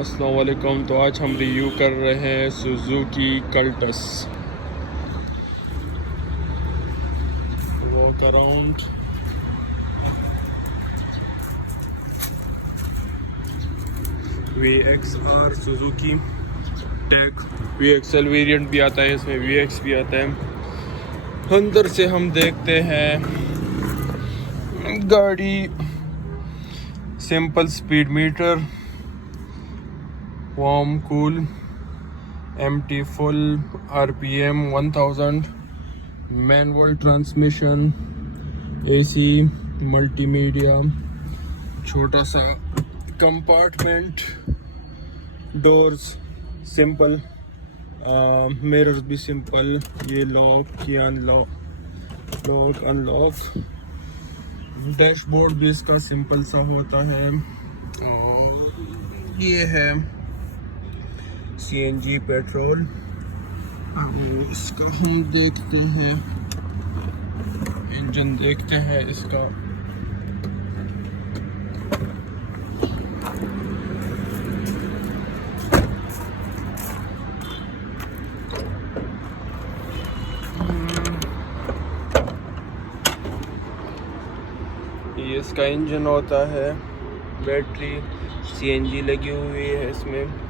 अस्सलाम वालेकुम। तो आज हम रिव्यू कर रहे हैं Suzuki Cultus. Walk around. VXR Suzuki tech VXL variant भी आता है, इसमें VX भी आता है। अंदर से हम देखते हैं गाड़ी, simple speed metre, warm cool, empty full, RPM 1000, manual transmission, AC, multimedia, छोटा सा कंपार्टमेंट, डोर्स सिंपल, मिरर्स भी सिंपल, ये लॉक या लॉक अनलॉक, डैशबोर्ड भी इसका सिंपल सा होता है। और ये है CNG पेट्रोल। अब इसका हम देखते हैं, इंजन देखते हैं इसका। ये इसका इंजन होता है, बैटरी CNG लगी हुई है इसमें।